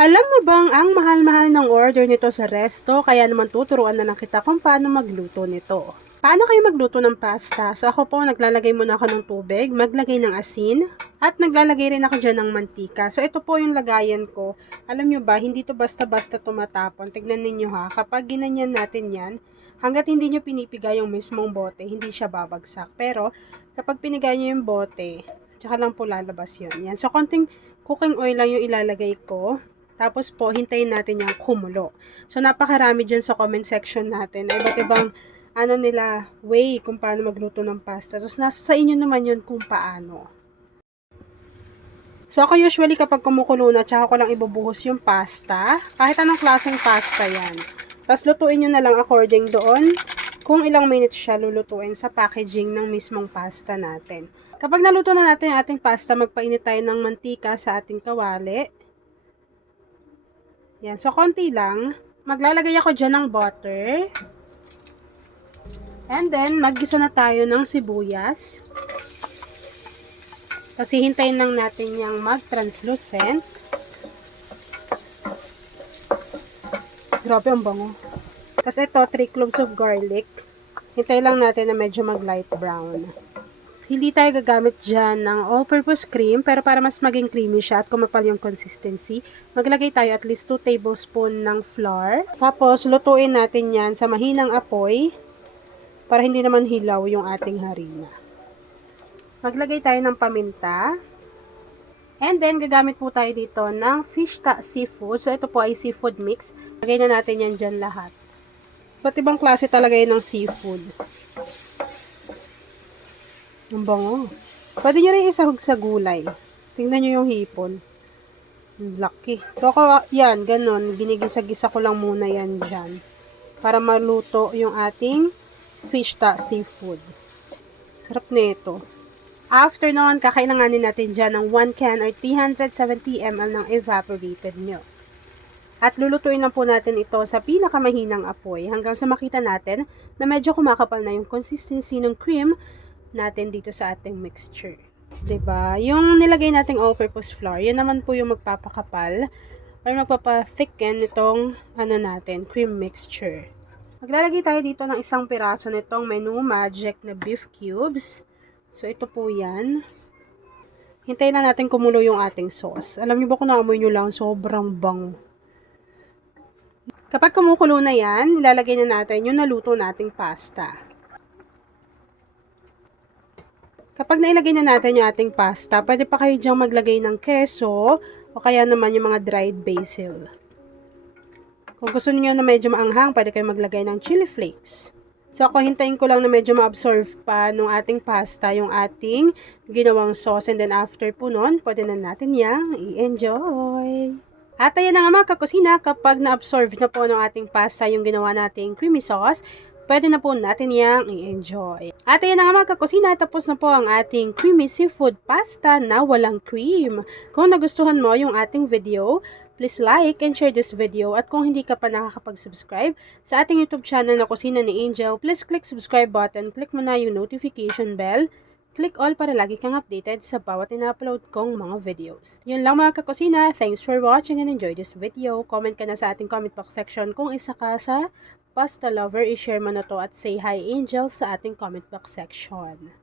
Alam mo bang ang mahal-mahal ng order nito sa resto, kaya naman tuturuan na lang kita kung paano magluto nito. Paano kayo magluto ng pasta? So ako po, naglalagay muna ako ng tubig, maglagay ng asin, at naglalagay rin ako dyan ng mantika. So ito po yung lagayan ko. Alam nyo ba, hindi to basta-basta tumatapon. Tignan ninyo ha, kapag ginanyan natin yan, hanggat hindi nyo pinipiga yung mismong bote, hindi siya babagsak. Pero kapag pinigay nyo yung bote, tsaka lang po lalabas yun. Yan. So konting cooking oil lang yung ilalagay ko. Tapos po, hintayin natin yung kumulo. So, napakarami dyan sa comment section natin. Iba't ibang, way kung paano magluto ng pasta. Tapos, nasa sa inyo naman yun kung paano. So, ako usually kapag kumukulo na, tsaka ko lang ibubuhos yung pasta. Kahit anong klaseng pasta yan. Tapos, lutuin nyo na lang according doon kung ilang minutes siya lulutuin sa packaging ng mismong pasta natin. Kapag naluto na natin yung ating pasta, magpainit tayo ng mantika sa ating kawali. Yan. So, konti lang. Maglalagay ako dyan ng butter. And then, maggisa na tayo ng sibuyas. Tapos, hihintayin lang natin yung mag-translucent. Grabe, ang bango. Tapos, ito, 3 cloves of garlic. Hintayin lang natin na medyo mag-light brown. Hindi tayo gagamit dyan ng all-purpose cream, pero para mas maging creamy siya at kumapal yung consistency, maglagay tayo at least 2 tablespoon ng flour. Tapos, lutuin natin yan sa mahinang apoy para hindi naman hilaw yung ating harina. Maglagay tayo ng paminta. And then, gagamit po tayo dito ng fish seafood. So, ito po ay seafood mix. Lagay na natin yan dyan lahat. Ba't ibang klase talaga yun ng seafood? Ang bango. Pwede nyo rin isahog sa gulay. Tingnan nyo yung hipon. Laki. So, ako, yan, ganun. Ginigisa-gisa ko lang muna yan dyan. Para maluto yung ating fish seafood. Sarap na ito. After nun, kakailanganin natin dyan ng 1 can or 370 ml ng evaporated milk. At lulutuin lang po natin ito sa pinakamahinang apoy hanggang sa makita natin na medyo kumakapal na yung consistency ng cream natin dito sa ating mixture. 'Di ba? Yung nilagay nating all-purpose flour, yan naman po yung magpapakapal or magpapa-thicken nitong natin, cream mixture. Maglalagay tayo dito ng isang piraso nitong Menu Magic na beef cubes. So ito po yan. Hintayin na natin kumulo yung ating sauce. Alam niyo ba kung naamoy niyo lang, sobrang bango. Kapag kumukulo na yan, nilalagay na natin yung naluto nating pasta. Kapag nailagay na natin yung ating pasta, pwede pa kayo dyang maglagay ng keso o kaya naman yung mga dried basil. Kung gusto niyo na medyo maanghang, pwede kayo maglagay ng chili flakes. So ako hintayin ko lang na medyo ma-absorb pa nung ating pasta yung ating ginawang sauce, and then after po nun, pwede na natin yang i-enjoy. At ayan na nga mga kakusina, kapag na-absorb na po ng ating pasta yung ginawa nating creamy sauce, pwede na po natin yang i-enjoy. At ayan na nga mga kakusina, tapos na po ang ating creamy seafood pasta na walang cream. Kung nagustuhan mo yung ating video, please like and share this video. At kung hindi ka pa nakakapag-subscribe sa ating YouTube channel na Kusina ni Angel, please click subscribe button, click mo na yung notification bell, click all para lagi kang updated sa bawat ina-upload kong mga videos. Yun lang mga kakusina, thanks for watching and enjoy this video. Comment ka na sa ating comment box section kung isa ka sa pasta lover, i-share mo na to at say hi Angel sa ating comment box section.